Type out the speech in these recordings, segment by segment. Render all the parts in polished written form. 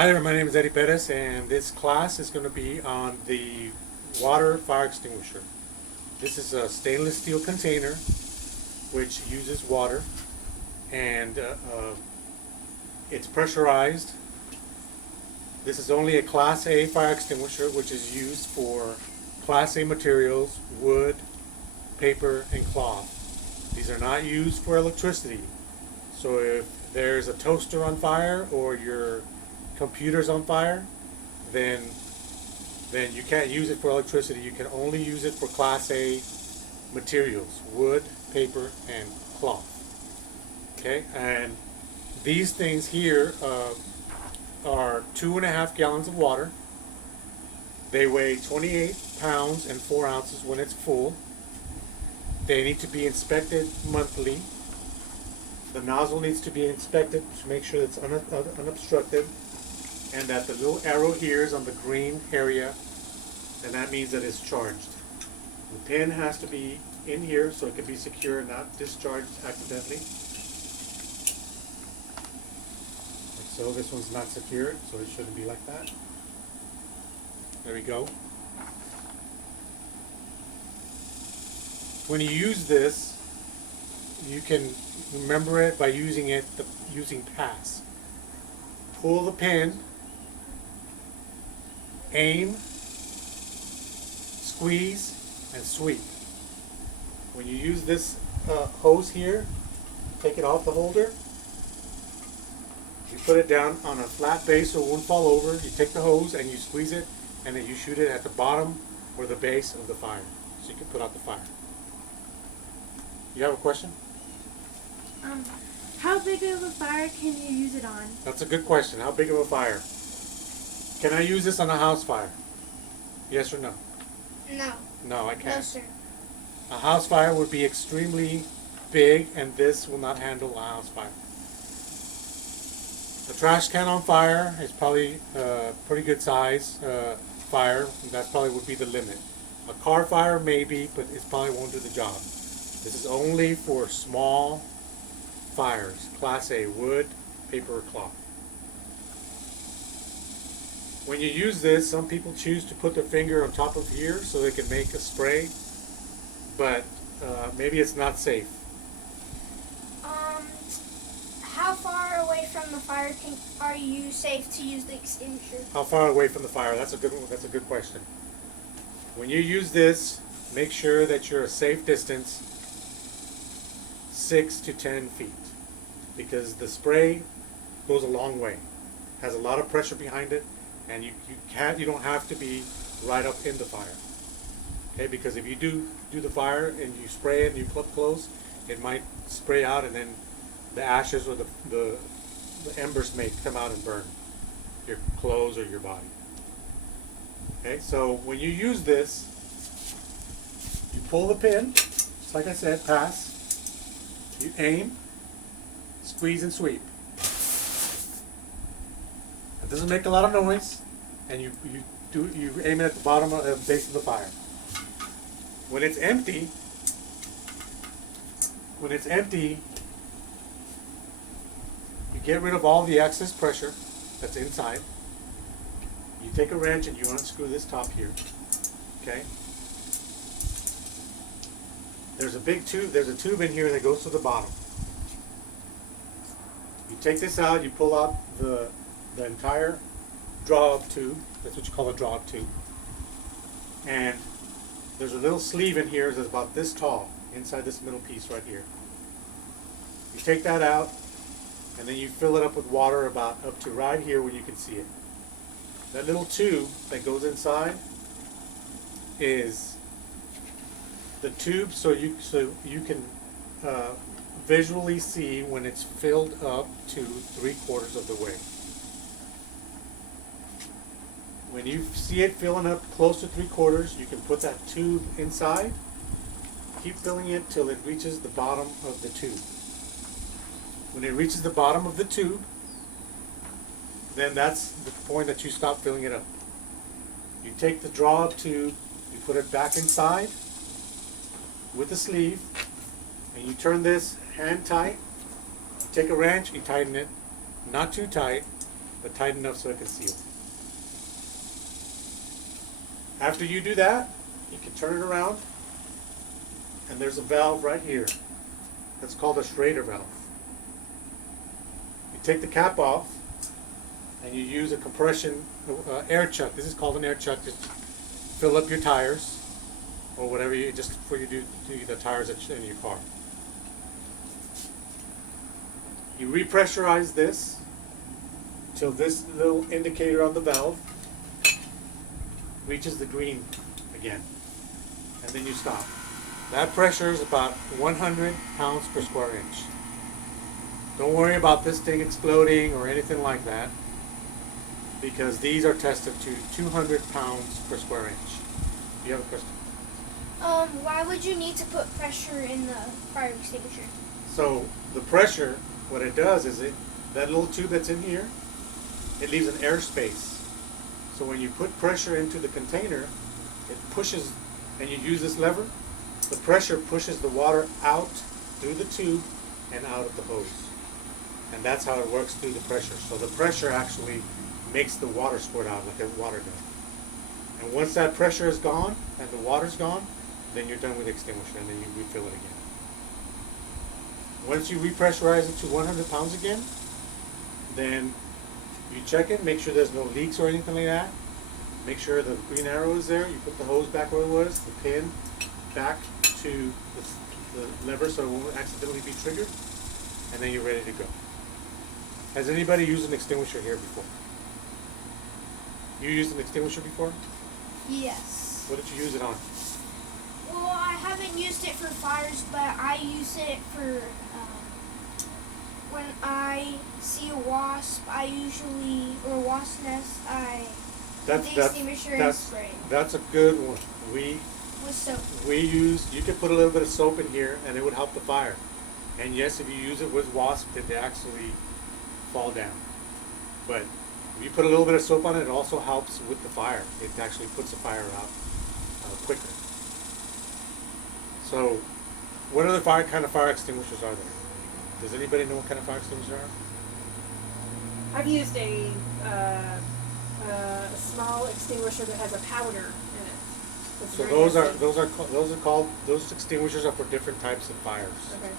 Hi there, my name is Eddie Perez, and this class is going to be on the water fire extinguisher. This is a stainless steel container which uses water, and it's pressurized. This is only a Class A fire extinguisher, which is used for Class A materials, wood, paper, and cloth. These are not used for electricity. So if there's a toaster on fire or your computer's on fire, then you can't use it for electricity. You can only use it for Class A materials, wood, paper, and cloth. Okay, and these things here are 2.5 gallons of water. They weigh 28 pounds and 4 ounces when it's full. They need to be inspected monthly. The nozzle needs to be inspected to make sure it's unobstructed, and that the little arrow here is on the green area, and that means that it's charged. The pin has to be in here so it can be secure and not discharged accidentally. Like so, this one's not secured, so it shouldn't be like that. There we go. When you use this, you can remember it by using pass. Pull the pin, aim, squeeze, and sweep. When you use this hose here, take it off the holder, you put it down on a flat base so it won't fall over. You take the hose and you squeeze it, and then you shoot it at the bottom or the base of the fire so you can put out the fire. You have a question? How big of a fire can you use it on? That's a good question. How big of a fire? Can I use this on a house fire? Yes or no? No. No, I can't. No, sir. A house fire would be extremely big, and this will not handle a house fire. A trash can on fire is probably a pretty good size fire. That probably would be the limit. A car fire maybe, but it probably won't do the job. This is only for small fires, Class A, wood, paper, or cloth. When you use this, some people choose to put their finger on top of here so they can make a spray, but maybe it's not safe. How far away from the fire are you safe to use the extinguisher? How far away from the fire? That's a good question. When you use this, make sure that you're a safe distance, 6 to 10 feet, because the spray goes a long way, has a lot of pressure behind it, and you don't have to be right up in the fire. Okay, because if you do the fire and you spray it and you come up close, it might spray out, and then the ashes or the embers may come out and burn your clothes or your body. Okay, so when you use this, you pull the pin, just like I said, pass. You aim, squeeze, and sweep. It doesn't make a lot of noise, and you aim it at the bottom of the base of the fire. When it's empty, you get rid of all the excess pressure that's inside. You take a wrench and you unscrew this top here. Okay. There's a big tube. There's a tube in here that goes to the bottom. You take this out. You pull out the entire draw-up tube. That's what you call a draw-up tube. And there's a little sleeve in here that's about this tall inside this middle piece right here. You take that out, and then you fill it up with water about up to right here where you can see it. That little tube that goes inside is the tube so you can visually see when it's filled up to 3/4 of the way. When you see it filling up close to 3/4, you can put that tube inside. Keep filling it till it reaches the bottom of the tube. When it reaches the bottom of the tube, then that's the point that you stop filling it up. You take the draw-up tube, you put it back inside with the sleeve, and you turn this hand tight. You take a wrench, you tighten it, not too tight, but tight enough so it can seal. After you do that, you can turn it around, and there's a valve right here. That's called a Schrader valve. You take the cap off, and you use a compression air chuck. This is called an air chuck. Just fill up your tires, or whatever you just before you do the tires in your car. You repressurize this till this little indicator on the valve reaches the green again, and then you stop. That pressure is about 100 pounds per square inch. Don't worry about this thing exploding or anything like that, because these are tested to 200 pounds per square inch. Do you have a question? Why would you need to put pressure in the fire extinguisher? So the pressure, what it does is that little tube that's in here, it leaves an air space. So when you put pressure into the container, it pushes, and you use this lever, the pressure pushes the water out through the tube and out of the hose. And that's how it works through the pressure. So the pressure actually makes the water squirt out like a water gun. And once that pressure is gone and the water's gone, then you're done with the extinguisher, and then you refill it again. Once you repressurize it to 100 pounds again, then you check it, make sure there's no leaks or anything like that. Make sure the green arrow is there. You put the hose back where it was, the pin back to the lever so it won't accidentally be triggered, and then you're ready to go. Has anybody used an extinguisher here before? You used an extinguisher before? Yes. What did you use it on? Well, I haven't used it for fires, but I use it for when I see a wasp. Or a wasp nest. I put the extinguisher and spray it. That's a good one. With soap. You could put a little bit of soap in here, and it would help the fire. And yes, if you use it with wasp, they actually fall down. But if you put a little bit of soap on it, it also helps with the fire. It actually puts the fire out quicker. So, what other kind of fire extinguishers are there? Does anybody know what kind of fire extinguishers are? I've used a small extinguisher that has a powder in it. It's So very nasty. those extinguishers are for different types of fires. Okay.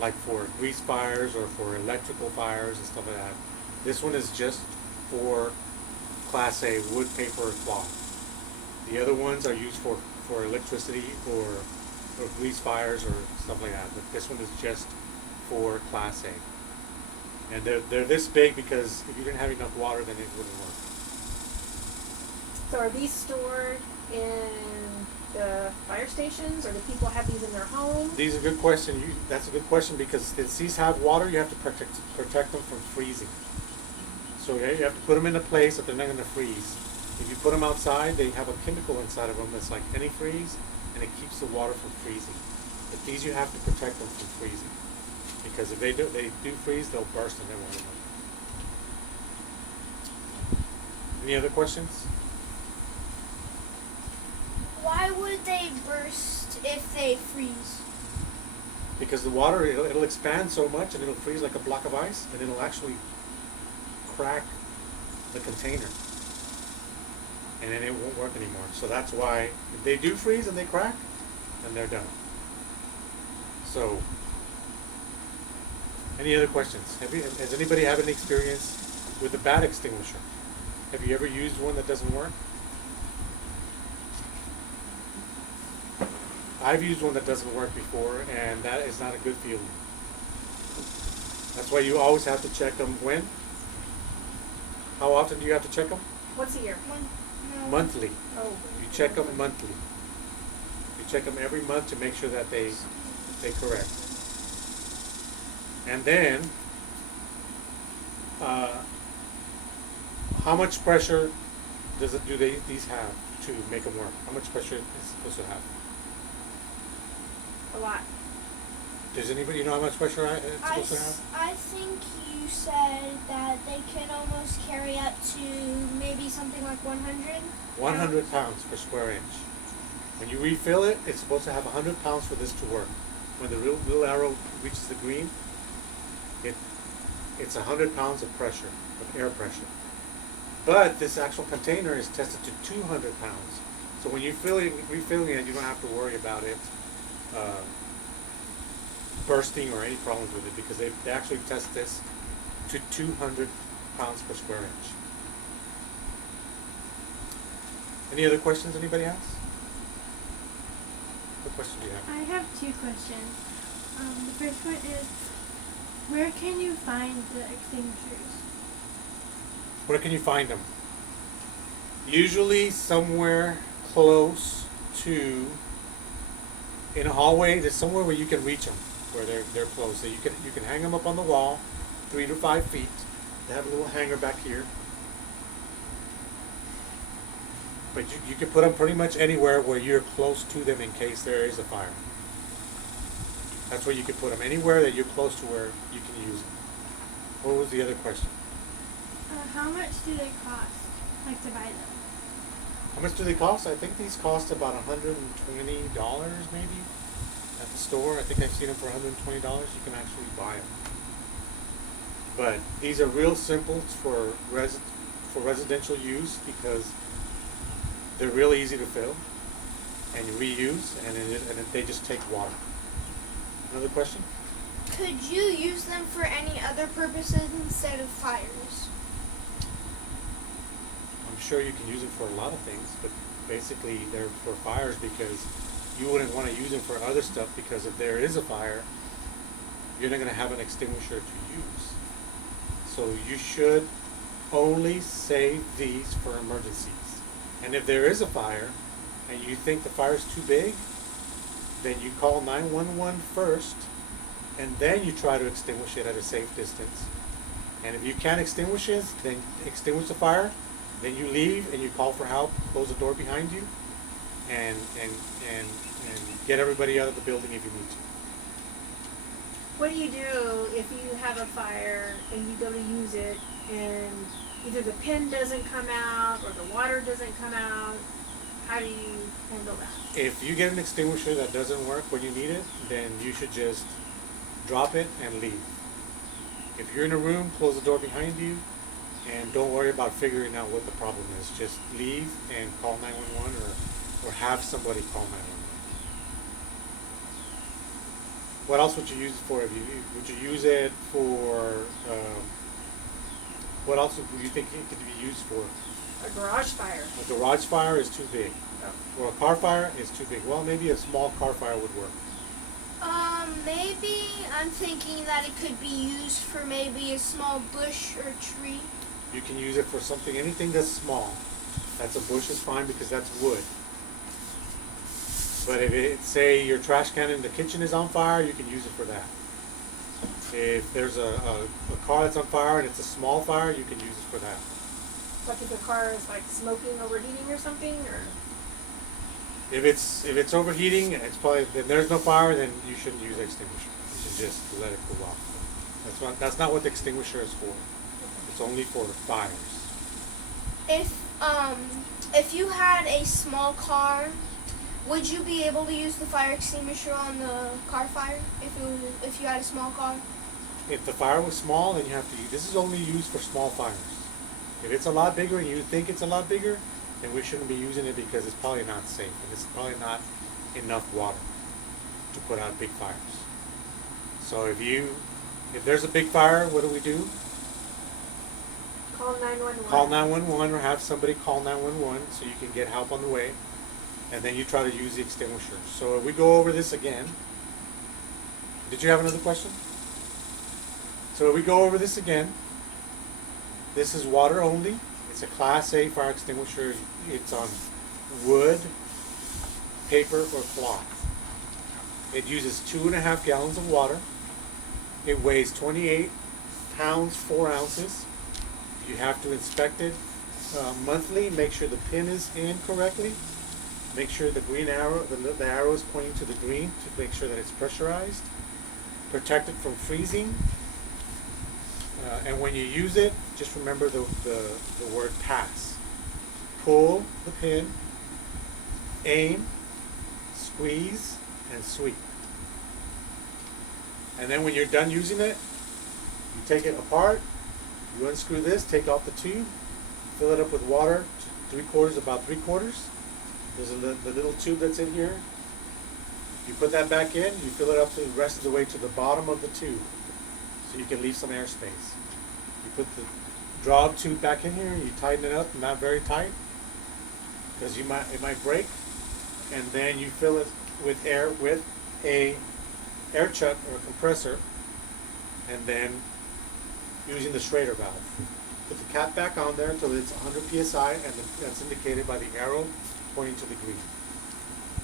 Like for grease fires or for electrical fires and stuff like that. This one is just for Class A wood, paper, or cloth. The other ones are used for electricity or grease fires or stuff like that. But this one is just for Class A. And they're this big because if you didn't have enough water, then it wouldn't work. So are these stored in the fire stations, or do people have these in their home? These are a good question. That's a good question because since these have water, you have to protect them from freezing. So you have to put them in a place that they're not going to freeze. If you put them outside, they have a chemical inside of them that's like antifreeze, and it keeps the water from freezing. But these you have to protect them from freezing, because if they do freeze, they'll burst and they won't work. Any other questions? Why would they burst if they freeze? Because the water, it'll expand so much and it'll freeze like a block of ice, and it'll actually crack the container, and then it won't work anymore. So that's why if they do freeze and they crack, then they're done. So, any other questions? Has anybody had any experience with a bad extinguisher? Have you ever used one that doesn't work? I've used one that doesn't work before, and that is not a good feeling. That's why you always have to check them when? How often do you have to check them? Once a year. Monthly. Oh. You check them monthly. You check them every month to make sure that they correct. And then, how much pressure do these have to make them work? How much pressure is it supposed to have? A lot. Does anybody know how much pressure it's supposed to have? I think you said that they can almost carry up to maybe something like 100? 100 pounds per square inch. When you refill it, it's supposed to have 100 pounds for this to work. When the little arrow reaches the green, it's 100 pounds of pressure, of air pressure. But this actual container is tested to 200 pounds. So when you're refilling it, you don't have to worry about it uh, bursting or any problems with it, because they actually test this to 200 pounds per square inch. Any other questions anybody has? What question do you have? I have two questions. The first one is, where can you find the extinguishers? Where can you find them? Usually somewhere close to, in a hallway, there's somewhere where you can reach them, where they're close. So you can hang them up on the wall, 3 to 5 feet. They have a little hanger back here. But you can put them pretty much anywhere where you're close to them in case there is a fire. That's where you can put them, anywhere that you're close to where you can use them. What was the other question? How much do they cost, like to buy them? How much do they cost? I think these cost about $120 maybe at the store. I think I've seen them for $120. You can actually buy them. But these are real simple for residential use, because they're really easy to fill and you reuse, and they just take water. Another question? Could you use them for any other purposes instead of fires? I'm sure you can use them for a lot of things, but basically they're for fires, because you wouldn't want to use them for other stuff, because if there is a fire, you're not going to have an extinguisher to use. So you should only save these for emergencies. And if there is a fire and you think the fire is too big, then you call 911 first, and then you try to extinguish it at a safe distance. And if you can't extinguish it, then extinguish the fire. Then you leave and you call for help, close the door behind you, and get everybody out of the building if you need to. What do you do if you have a fire and you go to use it and either the pin doesn't come out or the water doesn't come out? How do you handle that? If you get an extinguisher that doesn't work when you need it, then you should just drop it and leave. If you're in a room, close the door behind you, and don't worry about figuring out what the problem is. Just leave and call 911, or have somebody call 911. What else would you use it for? Would you use it for? What else would you think it could be used for? A garage fire. A garage fire is too big. Or a car fire is too big. Well, maybe a small car fire would work. Maybe I'm thinking that it could be used for maybe a small bush or tree. You can use it for something, anything that's small. That's a bush is fine, because that's wood. But if it, say your trash can in the kitchen is on fire, you can use it for that. If there's a car that's on fire and it's a small fire, you can use it for that. Like if the car is like smoking, overheating or something, or? If it's overheating, it's probably, then there's no fire, then you shouldn't use extinguisher. You should just let it cool off. That's not what the extinguisher is for. It's only for the fires. If you had a small car, would you be able to use the fire extinguisher on the car fire if you had a small car? If the fire was small, then you have to use. This is only used for small fires. If it's a lot bigger and you think it's a lot bigger, then we shouldn't be using it, because it's probably not safe, and it's probably not enough water to put out big fires. So if there's a big fire, what do? Call 911. Call 911, or have somebody call 911 so you can get help on the way, and then you try to use the extinguisher. So if we go over this again, did you have another question? So if we go over this again, this is water only. It's a Class A fire extinguisher. It's on wood, paper, or cloth. It uses 2.5 gallons of water. It weighs 28 pounds, 4 ounces. You have to inspect it monthly. Make sure the pin is in correctly. Make sure the green arrow, the arrow is pointing to the green, to make sure that it's pressurized. Protect it from freezing. And when you use it, just remember the word pass. Pull the pin, aim, squeeze, and sweep. And then when you're done using it, you take it apart, you unscrew this, take off the tube, fill it up with water, 3/4, about 3/4. There's the little tube that's in here. You put that back in, you fill it up to the rest of the way to the bottom of the tube, so you can leave some airspace. You put the draw tube back in here, you tighten it up, not very tight, because it might break, and then you fill it with air with a air chuck or a compressor, and then using the Schrader valve. Put the cap back on there until it's 100 psi, and that's indicated by the arrow pointing to the green.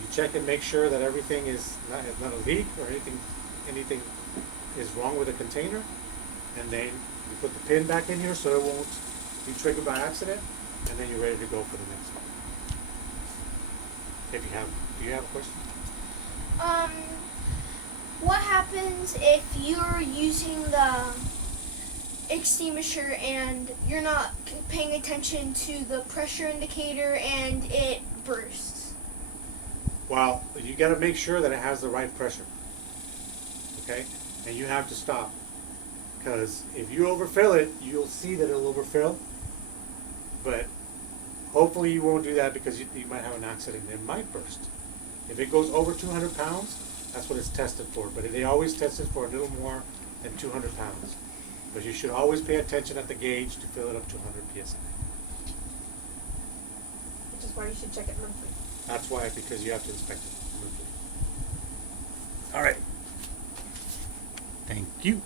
You check and make sure that everything is not a leak or anything is wrong with the container, and then you put the pin back in here so it won't be triggered by accident, and then you're ready to go for the next one. Do you have a question? What happens if you're using the extinguisher and you're not paying attention to the pressure indicator and it bursts? Well, you got to make sure that it has the right pressure. Okay? And you have to stop. Because if you overfill it, you'll see that it'll overfill. But hopefully you won't do that, because you might have an accident. It might burst. If it goes over 200 pounds, that's what it's tested for. But they always test it for a little more than 200 pounds. But you should always pay attention at the gauge to fill it up to 100 psi. Which is why you should check it monthly. That's why, because you have to inspect it monthly. All right. Thank you.